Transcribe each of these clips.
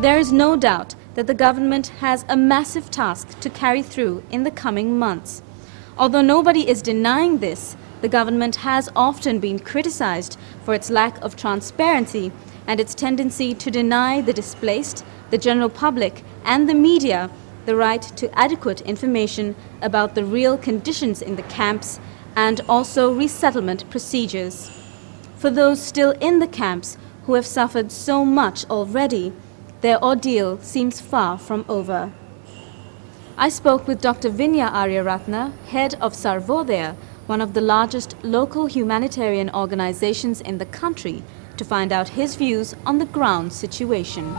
There is no doubt that the government has a massive task to carry through in the coming months. Although nobody is denying this, the government has often been criticized for its lack of transparency and its tendency to deny the displaced, the general public, and the media the right to adequate information about the real conditions in the camps and also resettlement procedures. For those still in the camps who have suffered so much already, their ordeal seems far from over. I spoke with Dr. Vinya Ariyaratne, head of Sarvodaya, one of the largest local humanitarian organizations in the country, to find out his views on the ground situation.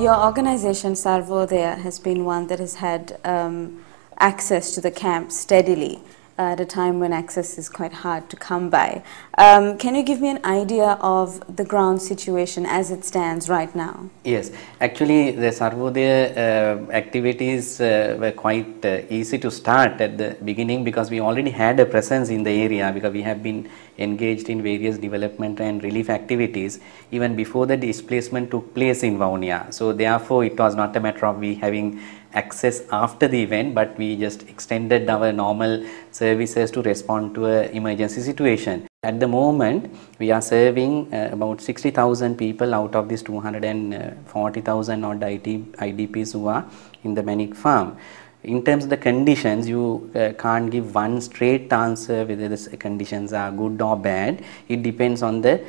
Your organization, Sarvodaya, has been one that has had access to the camp steadily at a time when access is quite hard to come by. Can you give me an idea of the ground situation as it stands right now? Yes, actually the Sarvodaya activities were quite easy to start at the beginning because we already had a presence in the area, because we have been engaged in various development and relief activities even before the displacement took place in Vaunia. So therefore it was not a matter of we having access after the event, but we just extended our normal services to respond to an emergency situation. At the moment, we are serving about 60,000 people out of these 240,000 odd IDPs who are in the Manik farm. In terms of the conditions, you can't give one straight answer whether the conditions are good or bad. It depends on the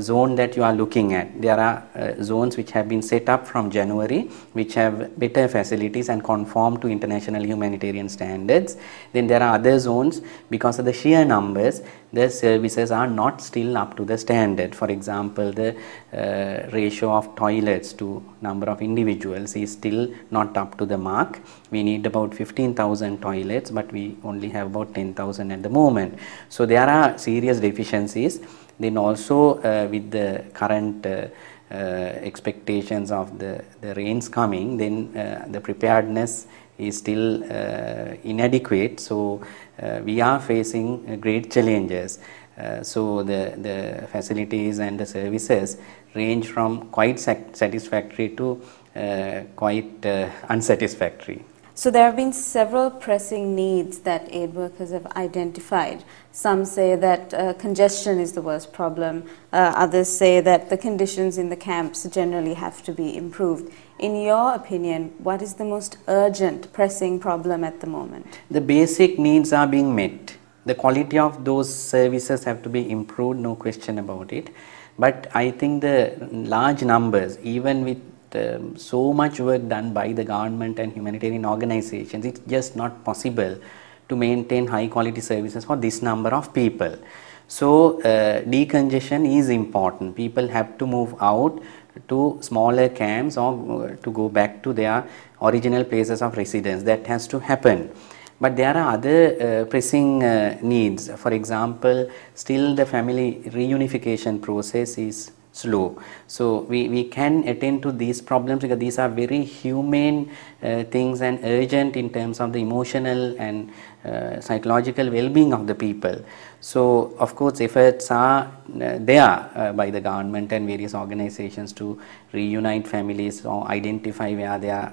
zone that you are looking at. There are zones which have been set up from January, which have better facilities and conform to international humanitarian standards. Then there are other zones, because of the sheer numbers, the services are not still up to the standard. For example, the ratio of toilets to number of individuals is still not up to the mark. We need about 15,000 toilets, but we only have about 10,000 at the moment. So there are serious deficiencies. Then also with the current expectations of the rains coming, then the preparedness is still inadequate. So we are facing great challenges. So the facilities and the services range from quite satisfactory to quite unsatisfactory. So there have been several pressing needs that aid workers have identified. Some say that congestion is the worst problem. Others say that the conditions in the camps generally have to be improved. In your opinion, what is the most urgent, pressing problem at the moment? The basic needs are being met. The quality of those services have to be improved, no question about it. But I think the large numbers, even with so much work done by the government and humanitarian organizations, it's just not possible to maintain high quality services for this number of people. So decongestion is important. People have to move out to smaller camps or to go back to their original places of residence. That has to happen. But there are other pressing needs. For example, still the family reunification process is slow. So we can attend to these problems because these are very humane things and urgent in terms of the emotional and psychological well-being of the people. So of course efforts are there by the government and various organizations to reunite families or identify where their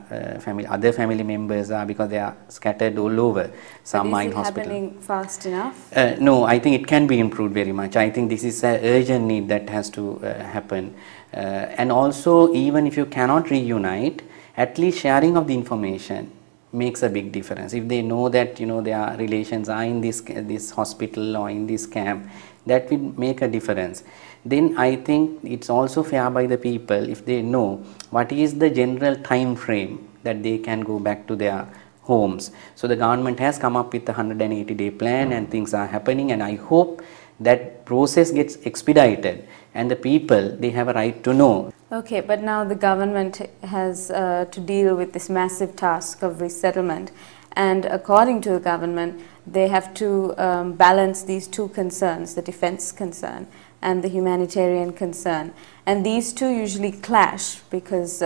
other family members are, because they are scattered all over. Some are in hospital. Is it happening fast enough? No, I think it can be improved very much. I think this is an urgent need that has to happen. And also, even if you cannot reunite, at least sharing of the information makes a big difference. If they know that their relations are in this hospital or in this camp, that will make a difference. Then I think it's also fair by the people if they know what is the general time frame that they can go back to their homes. So the government has come up with a 180-day plan and things are happening, and I hope that process gets expedited and the people, they have a right to know. Okay, but now the government has to deal with this massive task of resettlement, and according to the government, they have to balance these two concerns, the defense concern and the humanitarian concern. And these two usually clash because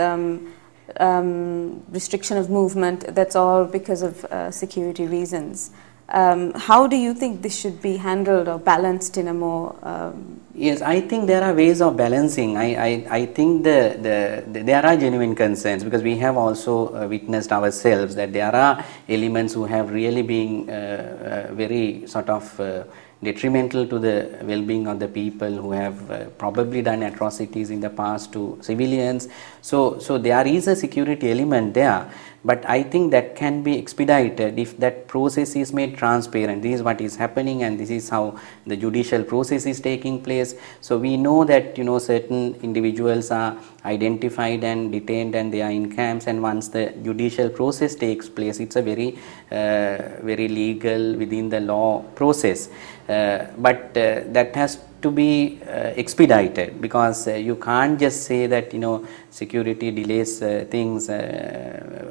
restriction of movement, that's all because of security reasons. How do you think this should be handled or balanced in a more Yes, I think there are ways of balancing. I think there are genuine concerns, because we have also witnessed ourselves that there are elements who have really been very sort of detrimental to the well-being of the people, who have probably done atrocities in the past to civilians. So there is a security element there. But I think that can be expedited if that process is made transparent. This is what is happening, and this is how the judicial process is taking place. So we know that certain individuals are identified and detained, and they are in camps, and once the judicial process takes place, it's a very very legal, within the law process. But that has to be expedited, because you can't just say that security delays things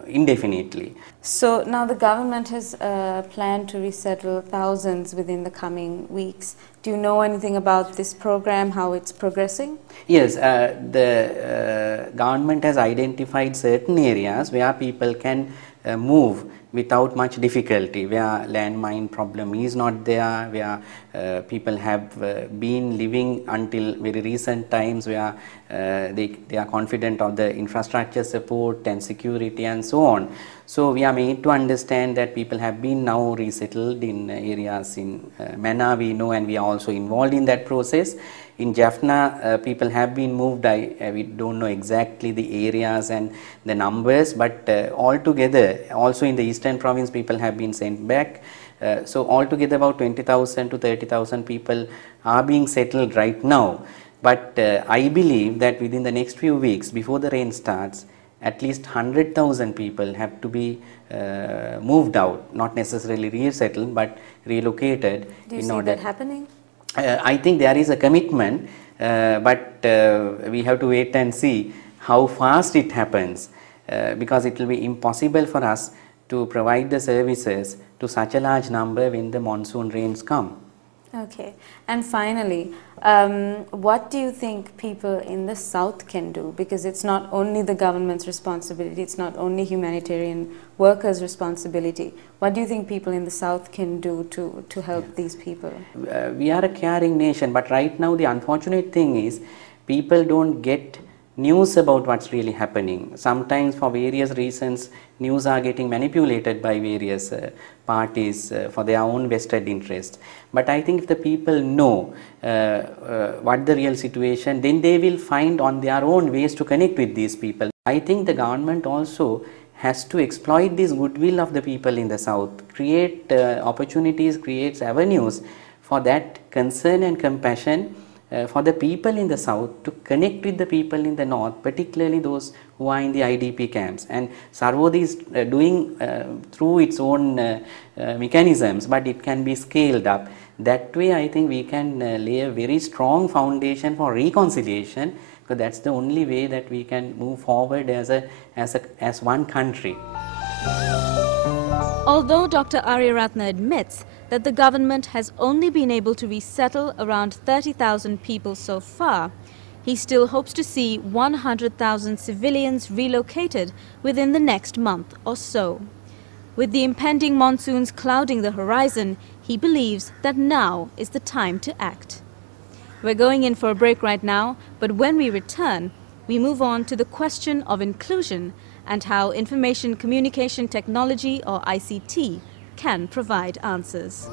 indefinitely. So now the government has planned to resettle thousands within the coming weeks. Do you know anything about this program, how it's progressing? Yes, the government has identified certain areas where people can move without much difficulty, where landmine problem is not there, where people have been living until very recent times, where they are confident of the infrastructure support and security and so on. So we are made to understand that people have been now resettled in areas in Mana, we know, and we are also involved in that process. In Jaffna, people have been moved. We don't know exactly the areas and the numbers, but altogether, also in the eastern province, people have been sent back. So altogether, about 20,000 to 30,000 people are being settled right now. But I believe that within the next few weeks, before the rain starts, at least 100,000 people have to be moved out, not necessarily resettled, but relocated. Do you see that happening? I think there is a commitment, but we have to wait and see how fast it happens, because it will be impossible for us to provide the services to such a large number when the monsoon rains come. Okay, and finally, what do you think people in the south can do? Because it's not only the government's responsibility, it's not only humanitarian workers' responsibility. What do you think people in the south can do to help these people? We are a caring nation, but right now the unfortunate thing is people don't get news about what's really happening. Sometimes for various reasons, news are getting manipulated by various parties for their own vested interests. But I think if the people know what the real situation, then they will find on their own ways to connect with these people. I think the government also has to exploit this goodwill of the people in the south, create opportunities, creates avenues for that concern and compassion for the people in the south to connect with the people in the north, particularly those who are in the IDP camps. And Sarvodhi is doing through its own mechanisms, but it can be scaled up. That way I think we can lay a very strong foundation for reconciliation, because that's the only way that we can move forward as one country. Although Dr. Ariyaratne admits that the government has only been able to resettle around 30,000 people so far, he still hopes to see 100,000 civilians relocated within the next month or so. With the impending monsoons clouding the horizon, he believes that now is the time to act. We're going in for a break right now, but when we return, we move on to the question of inclusion and how information communication technology, or ICT, can provide answers.